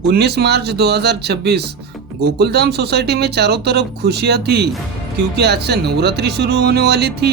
19 मार्च 2026 Gokuldham society में चारों तरफ खुशियां थी क्योंकि आज से नवरात्रि शुरू होने वाली थी।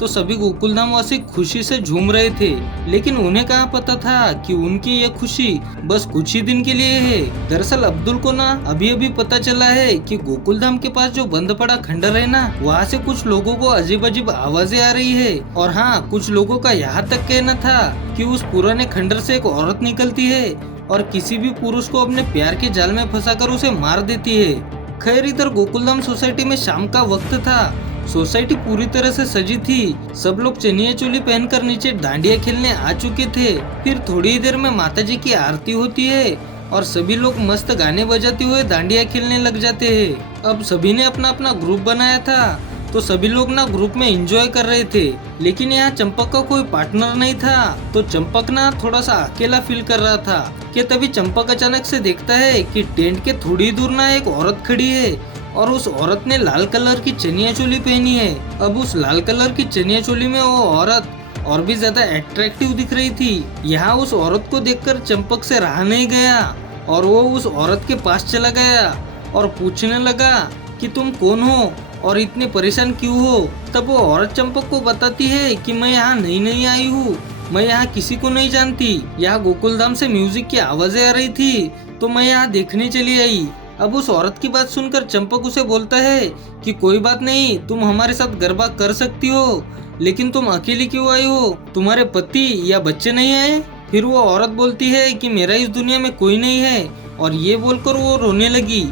तो सभी गोकुलधाम वासी खुशी से झूम रहे थे, लेकिन उन्हें कहाँ पता था कि उनकी ये खुशी बस कुछ ही दिन के लिए है। दरअसल अब्दुल को ना अभी अभी पता चला है कि गोकुलधाम के पास जो बंद पड़ा खंडर है ना, वहाँ से कुछ लोगों को अजीब अजीब आवाजें आ रही है। और हाँ, कुछ लोगों का यहाँ तक कहना था कि उस पुराने खंडर से एक औरत निकलती है और किसी भी पुरुष को अपने प्यार के जाल में फंसाकर उसे मार देती है। खैर, इधर गोकुलधाम सोसाइटी में शाम का वक्त था। सोसाइटी पूरी तरह से सजी थी। सब लोग चनिया चोली पहनकर नीचे डांडिया खेलने आ चुके थे। फिर थोड़ी ही देर में माताजी की आरती होती है और सभी लोग मस्त गाने बजाते हुए डांडिया खेलने लग जाते हैं। अब सभी ने अपना अपना ग्रुप बनाया था, तो सभी लोग ना ग्रुप में एंजॉय कर रहे थे। लेकिन यहाँ चंपक का कोई पार्टनर नहीं था, तो चंपक ना थोड़ा सा अकेला फील कर रहा था। कि तभी चंपक अचानक से देखता है कि टेंट के थोड़ी दूर ना एक औरत खड़ी है और उस औरत ने लाल कलर की चनिया चोली पहनी है। अब उस लाल कलर की चनिया चोली में वो औरत और भी ज्यादा अट्रैक्टिव दिख रही थी। यहाँ उस औरत को देखकर चंपक से रहा नहीं गया और वो उस औरत के पास चला गया और पूछने लगा कि तुम कौन हो और इतने परेशान क्यों हो। तब वो औरत चंपक को बताती है कि मैं यहाँ नई नई आई हूँ, मैं यहाँ किसी को नहीं जानती। यहाँ गोकुलधाम से म्यूजिक की आवाजें आ रही थी, तो मैं यहाँ देखने चली आई। अब उस औरत की बात सुनकर चंपक उसे बोलता है कि कोई बात नहीं, तुम हमारे साथ गरबा कर सकती हो, लेकिन तुम अकेली क्यों आई हो? तुम्हारे पति या बच्चे नहीं आए? फिर वो औरत बोलती है कि मेरा इस दुनिया में कोई नहीं है, और ये बोलकर वो रोने लगी।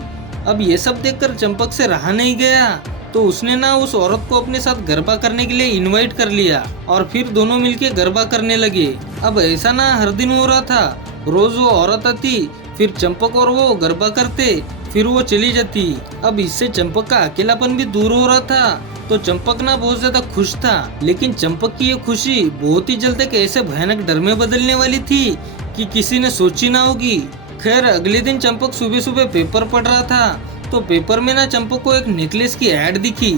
अब ये सब देखकर चंपक से रहा नहीं गया, तो उसने ना उस औरत को अपने साथ गरबा करने के लिए इनवाइट कर लिया और फिर दोनों मिलके गरबा करने लगे। अब ऐसा ना हर दिन हो रहा था। रोज वो औरत आती, फिर चंपक और वो गरबा करते, फिर वो चली जाती। अब इससे चंपक का अकेलापन भी दूर हो रहा था, तो चंपक ना बहुत ज्यादा खुश था। लेकिन चंपक की ये खुशी बहुत ही जल्द एक ऐसे भयानक डर में बदलने वाली थी कि किसी ने सोची ना होगी। खैर, अगले दिन चंपक सुबह सुबह पेपर पढ़ रहा था, तो पेपर में ना चंपक को एक नेकलेस की ऐड दिखी।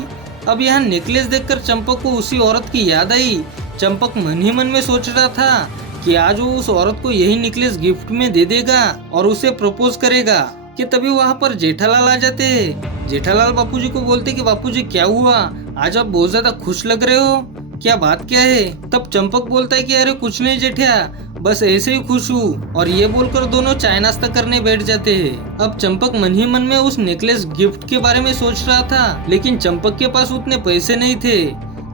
अब यहाँ नेकलेस देखकर चंपक को उसी औरत की याद आई। चंपक मन ही मन में सोच रहा था कि आज वो उस औरत को यही नेकलेस गिफ्ट में दे देगा और उसे प्रपोज करेगा। कि तभी वहाँ पर जेठालाल आ जाते हैं। जेठालाल बापूजी को बोलते कि बापूजी क्या हुआ, आज आप बहुत ज्यादा खुश लग रहे हो, क्या बात क्या है? तब चंपक बोलता है कि अरे कुछ नहीं जेठिया, बस ऐसे ही खुश हूँ। और ये बोलकर दोनों चाय नाश्ता करने बैठ जाते हैं। अब चंपक मन ही मन में उस नेकलेस गिफ्ट के बारे में सोच रहा था, लेकिन चंपक के पास उतने पैसे नहीं थे।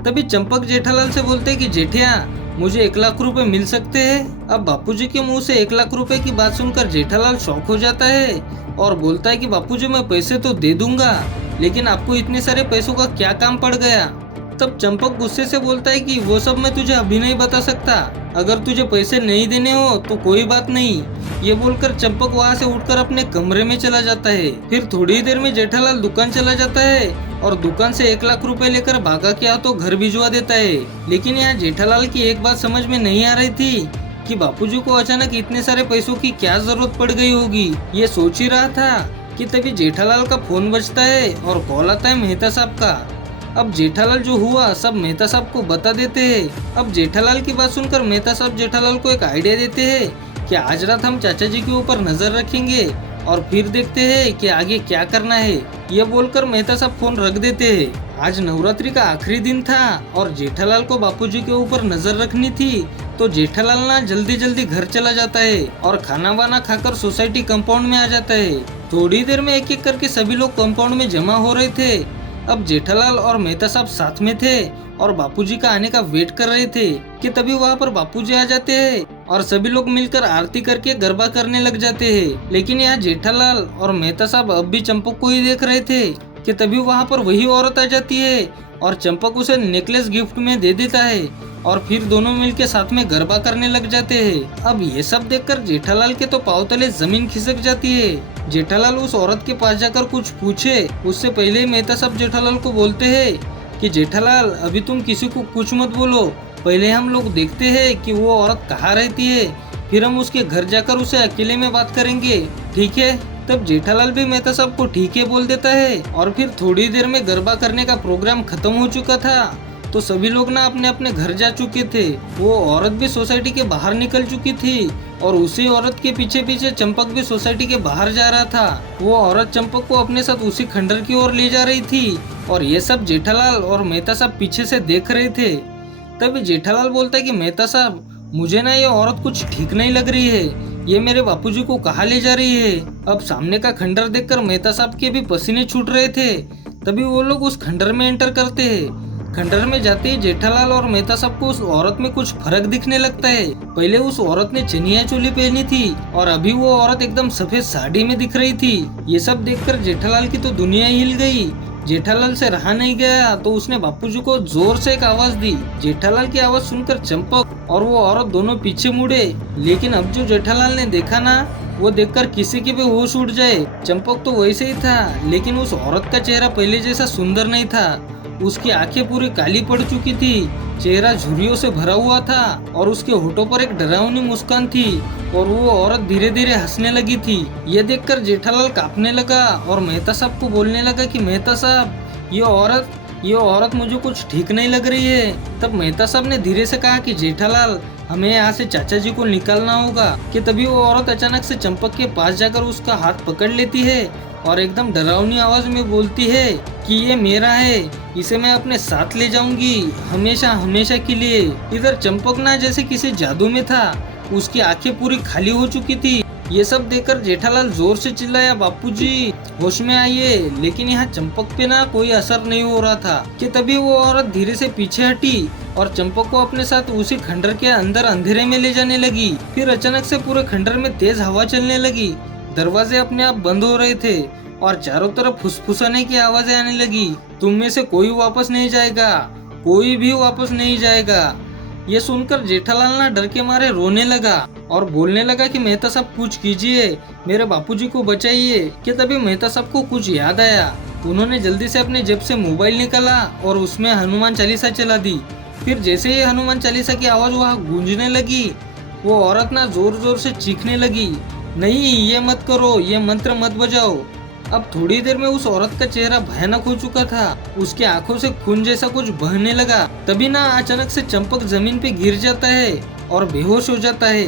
तभी चंपक जेठालाल से बोलते कि जेठिया, मुझे 1 लाख रुपए मिल सकते हैं। अब बापूजी के मुंह से 1 लाख रुपए की बात सुनकर जेठालाल शॉक हो जाता है और बोलता है कि बापूजी मैं पैसे तो दे दूंगा, लेकिन आपको इतने सारे पैसों का क्या काम पड़ गया? तब चंपक गुस्से से बोलता है कि वो सब मैं तुझे अभी नहीं बता सकता, अगर तुझे पैसे नहीं देने हो तो कोई बात नहीं। ये बोलकर चंपक वहाँ से उठकर अपने कमरे में चला जाता है। फिर थोड़ी ही देर में जेठालाल दुकान चला जाता है और दुकान से 1 लाख रुपए लेकर भागा क्या तो घर भिजवा देता है। लेकिन यहाँ जेठालाल की एक बात समझ में नहीं आ रही थी कि बापूजी को अचानक इतने सारे पैसों की क्या जरूरत पड़ गई होगी। ये सोच ही रहा था कि तभी जेठालाल का फोन बजता है और कॉल आता है मेहता साहब का। अब जेठालाल जो हुआ सब मेहता साहब को बता देते हैं। अब जेठालाल की बात सुनकर मेहता साहब जेठालाल को एक आइडिया देते हैं कि आज रात हम चाचा जी के ऊपर नजर रखेंगे और फिर देखते हैं कि आगे क्या करना है। यह बोलकर मेहता साहब फोन रख देते हैं। आज नवरात्रि का आखिरी दिन था और जेठालाल को बापूजी के ऊपर नजर रखनी थी, तो जेठालाल ना जल्दी जल्दी घर चला जाता है और खाना वाना खाकर सोसाइटी कंपाउंड में आ जाता है। थोड़ी देर में एक एक करके सभी लोग कंपाउंड में जमा हो रहे थे। अब जेठालाल और मेहता साहब साथ में थे और बापूजी का आने का वेट कर रहे थे कि तभी वहाँ पर बापूजी आ जाते हैं और सभी लोग मिलकर आरती करके गरबा करने लग जाते हैं। लेकिन यहाँ जेठालाल और मेहता साहब अब भी चंपक को ही देख रहे थे कि तभी वहाँ पर वही औरत आ जाती है और चंपक उसे नेकलेस गिफ्ट में दे देता है और फिर दोनों मिलके साथ में गरबा करने लग जाते हैं। अब ये सब देखकर जेठालाल के तो पांव तले जमीन खिसक जाती है। जेठालाल उस औरत के पास जाकर कुछ पूछे उससे पहले ही मेहता साहब जेठालाल को बोलते हैं कि जेठालाल अभी तुम किसी को कुछ मत बोलो, पहले हम लोग देखते हैं कि वो औरत कहाँ रहती है, फिर हम उसके घर जाकर उसे अकेले में बात करेंगे, ठीक है? तब जेठालाल भी मेहता साहब को ठीक है बोल देता है और फिर थोड़ी देर में गरबा करने का प्रोग्राम खत्म हो चुका था तो सभी लोग ना अपने अपने घर जा चुके थे। वो औरत भी सोसाइटी के बाहर निकल चुकी थी और उसी औरत के पीछे पीछे चंपक भी सोसाइटी के बाहर जा रहा था। वो औरत चंपक को अपने साथ उसी खंडर की ओर ले जा रही थी और ये सब जेठालाल और मेहता साहब पीछे से देख रहे थे। तभी जेठालाल बोलता है कि मेहता साहब, मुझे ना ये औरत कुछ ठीक नहीं लग रही है, ये मेरे बापूजी को कहाँ ले जा रही है। अब सामने का खंडर देखकर मेहता साहब के भी पसीने छूट रहे थे। तभी वो लोग उस खंडर में एंटर करते हैं। खंडर में जाते ही जेठालाल और मेहता साहब को उस औरत में कुछ फर्क दिखने लगता है। पहले उस औरत ने चनिया चोली पहनी थी और अभी वो औरत एकदम सफेद साड़ी में दिख रही थी। ये सब देखकर जेठालाल की तो दुनिया हिल गई। जेठालाल से रहा नहीं गया तो उसने बापूजी को जोर से एक आवाज दी। जेठालाल की आवाज सुनकर चंपक और वो औरत दोनों पीछे मुड़े, लेकिन अब जो जेठालाल ने देखा ना, वो देखकर किसी के भी होश उड़ जाए। चंपक तो वैसे ही था, लेकिन उस औरत का चेहरा पहले जैसा सुंदर नहीं था। उसकी आंखें पूरी काली पड़ चुकी थी, चेहरा झुर्रियों से भरा हुआ था और उसके होठों पर एक डरावनी मुस्कान थी और वो औरत धीरे धीरे हंसने लगी थी। ये देखकर जेठालाल कांपने लगा और मेहता साहब को बोलने लगा कि मेहता साहब, ये औरत मुझे कुछ ठीक नहीं लग रही है। तब मेहता साहब ने धीरे से कहा कि जेठालाल, हमें यहाँ से चाचा जी को निकालना होगा। कि तभी वो औरत अचानक से चंपक के पास जाकर उसका हाथ पकड़ लेती है और एकदम डरावनी आवाज में बोलती है कि ये मेरा है, इसे मैं अपने साथ ले जाऊंगी हमेशा हमेशा के लिए। इधर चंपक ना जैसे किसी जादू में था, उसकी आंखें पूरी खाली हो चुकी थी। ये सब देखकर जेठालाल जोर से चिल्लाया, बापूजी होश में आइए। लेकिन यहाँ चंपक पे ना कोई असर नहीं हो रहा था। कि तभी वो औरत धीरे से पीछे हटी और चंपक को अपने साथ उसी खंडर के अंदर अंधेरे में ले जाने लगी। फिर अचानक से पूरे खंडर में तेज हवा चलने लगी, दरवाजे अपने आप बंद हो रहे थे और चारों तरफ फुसफुसाने की आवाजें आने लगी। तुम में से कोई वापस नहीं जाएगा, कोई भी वापस नहीं जाएगा। ये सुनकर जेठालाल ना डर के मारे रोने लगा और बोलने लगा कि मेहता साहब कुछ कीजिए, मेरे बापूजी को बचाइए। कि तभी मेहता साहब को कुछ याद आया। उन्होंने जल्दी से अपने जेब से मोबाइल निकाला और उसमें हनुमान चालीसा चला दी। फिर जैसे ही हनुमान चालीसा की आवाज वहाँ गूंजने लगी, वो औरत ना जोर जोर से चीखने लगी, नहीं ये मत करो, ये मंत्र मत बजाओ। अब थोड़ी देर में उस औरत का चेहरा भयानक हो चुका था, उसकी आंखों से खून जैसा कुछ बहने लगा। तभी ना अचानक से चंपक जमीन पे गिर जाता है और बेहोश हो जाता है।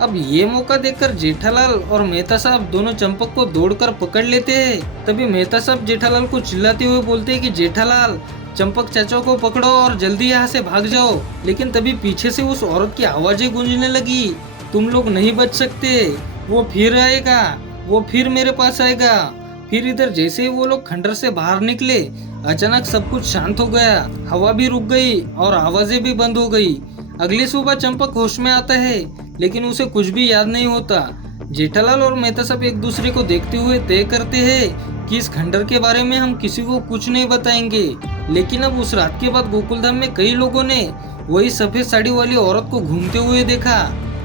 अब ये मौका देखकर जेठालाल और मेहता साहब दोनों चंपक को दौड़कर पकड़ लेते हैं। तभी मेहता साहब जेठालाल को चिल्लाते हुए बोलते हैं कि जेठालाल, चंपक चाचा को पकड़ो और जल्दी यहाँ से भाग जाओ। लेकिन तभी पीछे से उस औरत की आवाजें गूंजने लगी, तुम लोग नहीं बच सकते, वो फिर आएगा, वो फिर मेरे पास आएगा। फिर इधर जैसे ही वो लोग खंडर से बाहर निकले, अचानक सब कुछ शांत हो गया, हवा भी रुक गई और आवाजें भी बंद हो गई। अगली सुबह चंपक होश में आता है, लेकिन उसे कुछ भी याद नहीं होता। जेठालाल और मेहता साहब एक दूसरे को देखते हुए तय करते हैं कि इस खंडर के बारे में हम किसी को कुछ नहीं बताएंगे। लेकिन अब उस रात के बाद गोकुलधाम में कई लोगों ने वही सफेद साड़ी वाली औरत को घूमते हुए देखा,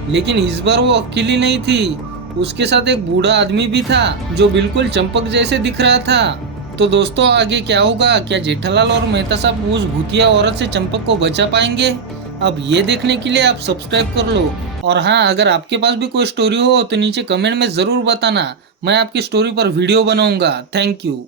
लेकिन इस बार वो अकेली नहीं थी, उसके साथ एक बूढ़ा आदमी भी था जो बिल्कुल चंपक जैसे दिख रहा था। तो दोस्तों आगे क्या होगा, क्या जेठालाल और मेहता साहब उस भूतिया औरत से चंपक को बचा पाएंगे? अब ये देखने के लिए आप सब्सक्राइब कर लो। और हाँ, अगर आपके पास भी कोई स्टोरी हो तो नीचे कमेंट में जरूर बताना, मैं आपकी स्टोरी पर वीडियो बनाऊंगा। Thank you.